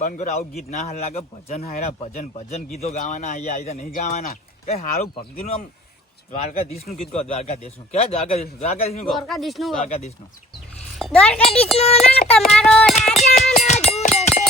બંધ કરો આવું ગીત ના હાલ લાગે. ભજન હાયરા ભજન ગીતો ગાવાના અહીંયા નહીં ગાવાના. કઈ સારું ભક્તિનું આમ દ્વારકાધીશ નું ગીત કહો. દ્વારકાધીશ નું ક્યાં? દ્વારકાધીશ નું ના તમારો રાજા ના દૂર છે.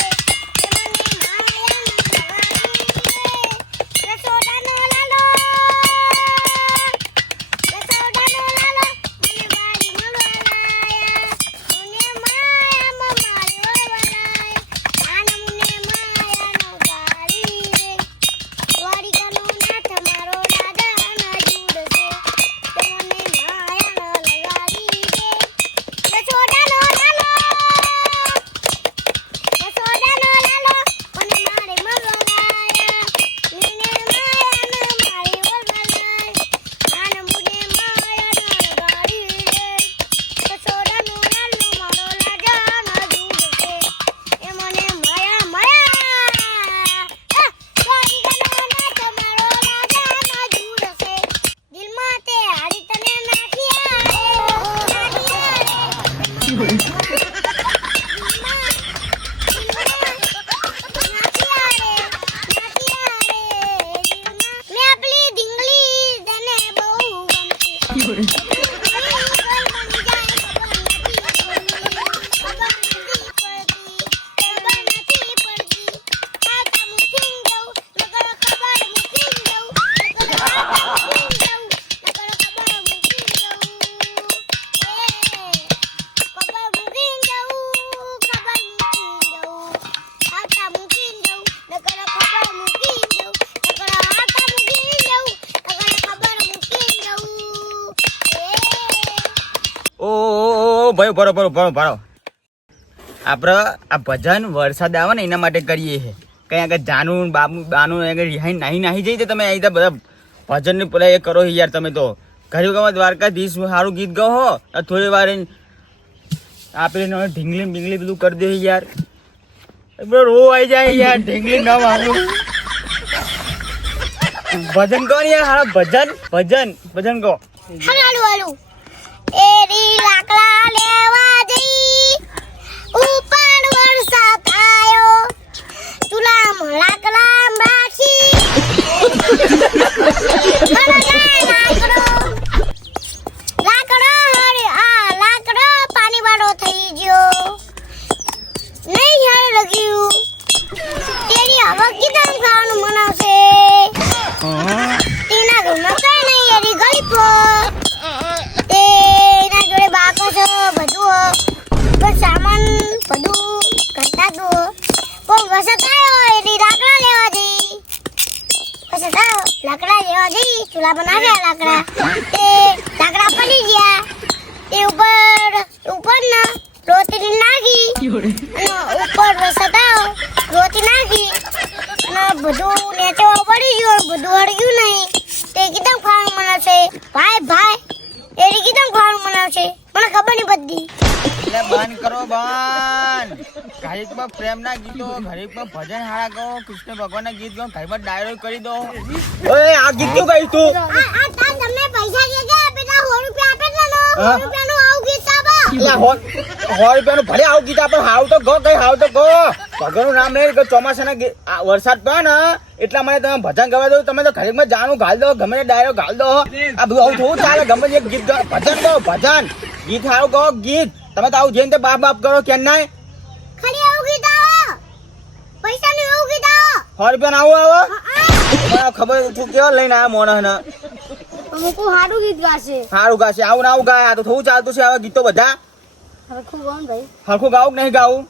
ભાઈ ભરો આપણે આ ભજન વરસાદ આવે ને એના માટે કરીએ છીએ. કઈ આગળ જાનું બાનું આગળ રિહાઈ નાહી જઈ તો તમે અહીં બધા ભજન ને પેલા એ કરો યાર. તમે તો ઘરે ગાવ દ્વારકાધીશ સારું ગીત ગાઓ હો. થોડી વાર આપણે ઢીંગલી બધું કરી દે યાર. રો આવી જાય યાર. ઢીંગલી ના મારું ભજન કહો ને યાર. સારા ભજન કહો. એરી લાકડા લેવા જઈ ઉપર વરસાદ આયો તુલામ લાકડા રાખી લાકડો પાણી વાળો થઈ ગયો નહીં હાર લગ્યું તેની હવે કીધા ખાવાનું મનાવશે તેના ઘરમાં કઈ નહીં એરી ગળી બધું પણ સામાન બધું કરતા તો પણ વસત આવ્યો એટલે લાકડા લેવા જઈ ચૂલા બનાવ્યા લાકડા તે લાકડા પડી ગયા તે ઉપર ના રોટલી નાખી અને ઉપર વસત આવ્યો રોટી નાખી અને બધું નેચવા પડી ગયું બધું હળગ્યું નહીં તે કીધું ખાવાનું મનાવશે ભાઈ એરી કીધું ખાવાનું મનાવશે મને ખબર નહીં બધી. એટલે બંધ કરો બંધ. ઘડીકમાં પ્રેમના ગીતો ઘડીકમાં ભજન હારા કહો. કૃષ્ણ ભગવાનના ગીત ગાઓ. ઘડીકમાં ડાયરો કરી દો. ઓય આ ગીત ક્યું ગાયું તું? આ તમને પૈસા કે પેલા 100 રૂપિયા આપે ને 100 રૂપિયાનું આવું ગીત આપો. એટલે 100 રૂપિયાનું ભલે આવું ગીત આપે. હાવ તો ગો ભગવાનનું નામ નહીં કે ચોમાસાના વરસાદ પડે ને એટલા માટે તમે ભજન ગાવા દો. તમે તો ઘડીકમાં જાણું ઘાલ દો. ગમે તે ડાયરો ઘાલ દો. આ બધું આવું થોડું ચાલે. ગમે તે ગીત ભજન કહો. ગીત સારું કહો. ગીત તમે તો આવું જઈને બાપ કરો કેમ ના ખાલી આવું ગીત આવો પૈસાનું એવું ગીત આવો. રૂપિયા આવું આવે ખબર તું કેવા લઈને આવ્યા મોણસ ને અમુક સારું ગીત ગાશે સારું ગાશે આવું ને આવું ગાય આ તો થોડું ચાલતું છે આવા ગીતો બધા હરખું ગાઉં ભાઈ હરખું ગાવું કે નહીં ગાવું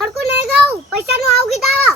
હરખું નહીં ગાઉં પૈસાનું આવું ગીત આવે